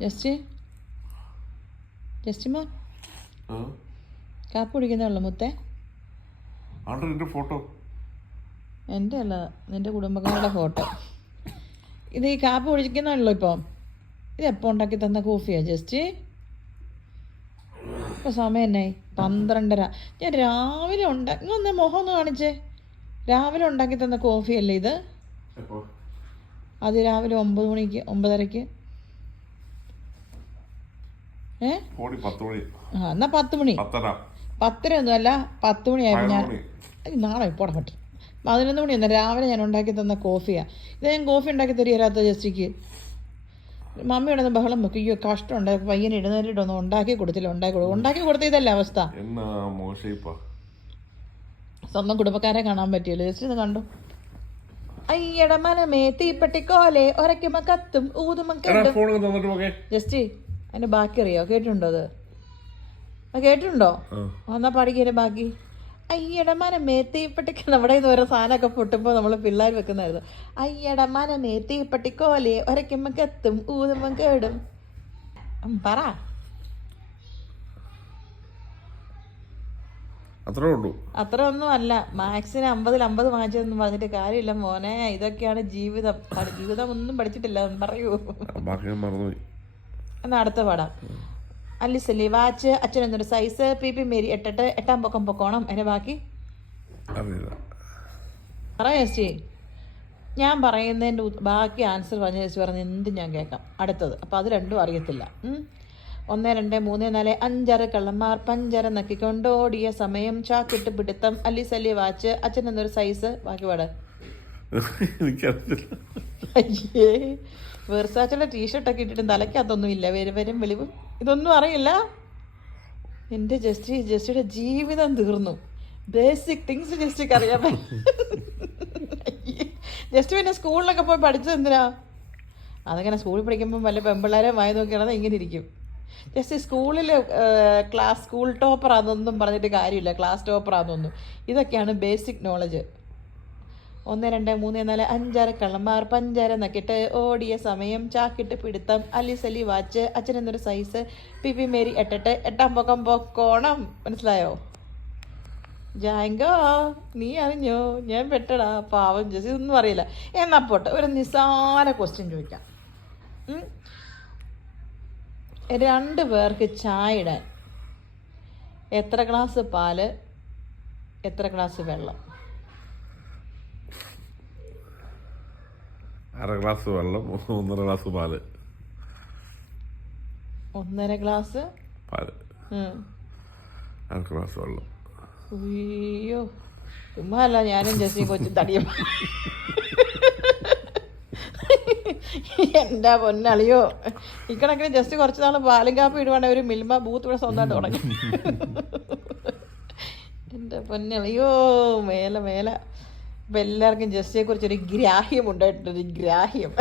Just? Just മോൻ കാപ്പി കുടിക്കുന്നേ ഉള്ളൂ മുത്തേ എന്റെ ഫോട്ടോ? എന്റെ അല്ല നിന്റെ കുടുംബക്കാരുടെ ഫോട്ടോ. ഇത് ഈ കാപ്പ് കുടിക്കുന്നുള്ളൂ ഇപ്പം. ഇത് എപ്പോൾ ഉണ്ടാക്കി തന്ന കോഫിയാ ജസ്റ്റ്? ഇപ്പോൾ സമയം എന്നായി? പന്ത്രണ്ടര. ഞാൻ രാവിലെ ഉണ്ടാക്കി ഒന്ന് മുഖം ഒന്ന് കാണിച്ചേ. രാവിലെ ഉണ്ടാക്കി തന്ന കോഫിയല്ലേ ഇത്? അത് രാവിലെ ഒമ്പത് മണിക്ക് ഒമ്പതരയ്ക്ക്. ഏ? ആ എന്നാ പത്ത് മണി. പത്തര. ഒന്നുമല്ല പത്ത് മണിയായപ്പോൾ ഞാൻ നാളെ പോടാ പറ്റും പതിനൊന്ന് മണി എന്നാ രാവിലെ ഞാൻ ഉണ്ടാക്കി തന്ന കോഫിയാണ് ഇത് ഞാൻ കോഫി ഉണ്ടാക്കി തരികരാത്ത ജസ്റ്റിക്ക്. മമ്മി ഇടുന്ന ബഹളം വെക്കും. അയ്യോ കഷ്ടമുണ്ട് പയ്യന് ഇടുന്നവരിട്ടൊന്നും ഉണ്ടാക്കി കൊടുത്തില്ല ഉണ്ടാക്കി കൊടുക്കും ഉണ്ടാക്കി കൊടുത്ത ഇതല്ലേ അവസ്ഥ സ്വന്തം കുടുംബക്കാരെ കാണാൻ പറ്റിയല്ലോ. ജസ്റ്റ് ഇത് കണ്ടു? അയ്യട മനമേ തീപ്പെട്ടിക്കോലെ ഒരയ്ക്കുമ്പോ കത്തും ഊതുമ്പോ ജസ്റ്റ് അതിന്റെ ബാക്കി അറിയോ? കേട്ടിട്ടുണ്ടോ അത്? കേട്ടിട്ടുണ്ടോ? എന്നാ പാടിക്കേരെ ബാക്കി. അയ്യടമാന മനമേ തീപ്പെട്ടിക്ക് നമ്മുടെ ഇത് ഓരോ സാധനമൊക്കെ പൊട്ടുമ്പോൾ നമ്മൾ പിള്ളേർ വെക്കുന്നതായിരുന്നു. അയ്യടമാന മനമേ തീപ്പെട്ടിക്കോലെ ഒരയ്ക്കുമ്പോ കത്തും ഊതുമ്പോ കേടും. പറ. അത്രേ ഉള്ളൂ. അത്ര ഒന്നും അല്ല. മാക്സിന് അമ്പതിൽ അമ്പത് വാങ്ങിച്ചതെന്ന് പറഞ്ഞിട്ട് കാര്യമില്ല മോനെ. ഇതൊക്കെയാണ് ജീവിതം. ജീവിതം ഒന്നും പഠിച്ചിട്ടില്ല പറയൂ. ബാക്കി മറന്നുപോയി. എന്നാ അടുത്ത പാടാം അല്ലിസല്ലി വാച്ച് അച്ഛൻ എന്നൊരു സൈസ് പി പി മേരി എട്ടെട്ട് എട്ടാം പൊക്കം പൊക്കോണം. എന്നെ ബാക്കി? പറയാം ചേച്ചി. ഞാൻ പറയുന്നതിന്റെ ബാക്കി ആൻസർ പറഞ്ഞ ചേച്ചി പറഞ്ഞ് എന്ത് ഞാൻ കേൾക്കാം. അടുത്തത്. അപ്പോൾ അത് രണ്ടും അറിയത്തില്ല. ഒന്ന് രണ്ട് മൂന്ന് നാല് അഞ്ചാറ് കള്ളന്മാർ പഞ്ചര നക്കിക്കൊണ്ടോടിയ സമയം ചാക്കിട്ട് പിടുത്തം. അല്ലി സല്ലി വാച്ച് അച്ഛൻ എന്നൊരു സൈസ് ബാക്കി പാട്. എനിക്കറിയില്ല അയ്യേ വെർസാച്ചുള്ള ടീഷർട്ടൊക്കെ ഇട്ടിട്ട് തലയ്ക്കകത്തൊന്നും ഇല്ല. വരും വെളിവും. ഇതൊന്നും അറിയില്ല. എന്റെ ജസ്റ്റി ജസ്റ്റിയുടെ ജീവിതം തീർന്നു. ബേസിക് തിങ്സ് ജസ്റ്റിക്ക് അറിയാൻ ജസ്റ്റ് പിന്നെ സ്കൂളിലൊക്കെ പോയി പഠിച്ചത് എന്തിനാ? അതങ്ങനെ സ്കൂളിൽ പഠിക്കുമ്പോൾ വല്ല പെമ്പിള്ളേരെ വായി നോക്കിയാണത് ഇങ്ങനെ ഇരിക്കും. ജസ്റ്റ് സ്കൂളിൽ ക്ലാസ് സ്കൂൾ ടോപ്പർ ടോപ്പറാന്നൊന്നും പറഞ്ഞിട്ട് കാര്യമില്ല. ക്ലാസ് ടോപ്പർ ടോപ്പറാന്നൊന്നും. ഇതൊക്കെയാണ് ബേസിക് നോളജ് ഒന്ന് രണ്ട് മൂന്ന് നാല് അഞ്ചാറ് കള്ളന്മാർ പഞ്ചാര നക്കിട്ട് ഓടിയ സമയം ചാക്കിട്ട് പിടുത്തം അലിസലി വാച്ച് അച്ഛൻ എന്നൊരു സൈസ് പി പി മേരി എട്ടെട്ട് എട്ടാം പൊക്കം പൊക്കോണം. മനസ്സിലായോ? ജാങ്കോ നീ അറിഞ്ഞോ? ഞാൻ പെട്ടടാ. പാവം ജസി ഒന്നും അറിയില്ല. എന്നാ പോട്ടെ ഒരു നിസ്സാര ക്വസ്റ്റ്യൻ ചോദിക്കാം. രണ്ട് പേർക്ക് ചായ ഇടാൻ എത്ര ഗ്ലാസ് പാൽ എത്ര ഗ്ലാസ് വെള്ളം? അര ഗ്ലാസ് വെള്ളം ഒന്നര ഗ്ലാസ് പാൽ. ഒന്നര ഗ്ലാസ്? പാൽ. അര ഗ്ലാസ് വെള്ളം. അയ്യോ ചുമ്മാ അല്ല ഞാനും ജസി കൊച്ചു തടിയ. എന്താ പൊന്നളിയോ? ഇക്കണക്കിന് ജസ്റ്റ് കുറച്ച് നാൾ പാലും കാപ്പി ഇടുവാണെങ്കിൽ ഒരു മിൽമ ബൂത്ത് ഇവിടെ സ്വന്തമായിട്ട് തുടങ്ങി. എന്റെ പൊന്നളിയോ മേലെ മേലെ. എല്ലാവർക്കും ജസ്റ്റിയെ കുറിച്ച് ഒരു ഗ്രാഹ്യം ഉണ്ടായിട്ടുണ്ട് ഒരു ഗ്രാഹ്യം.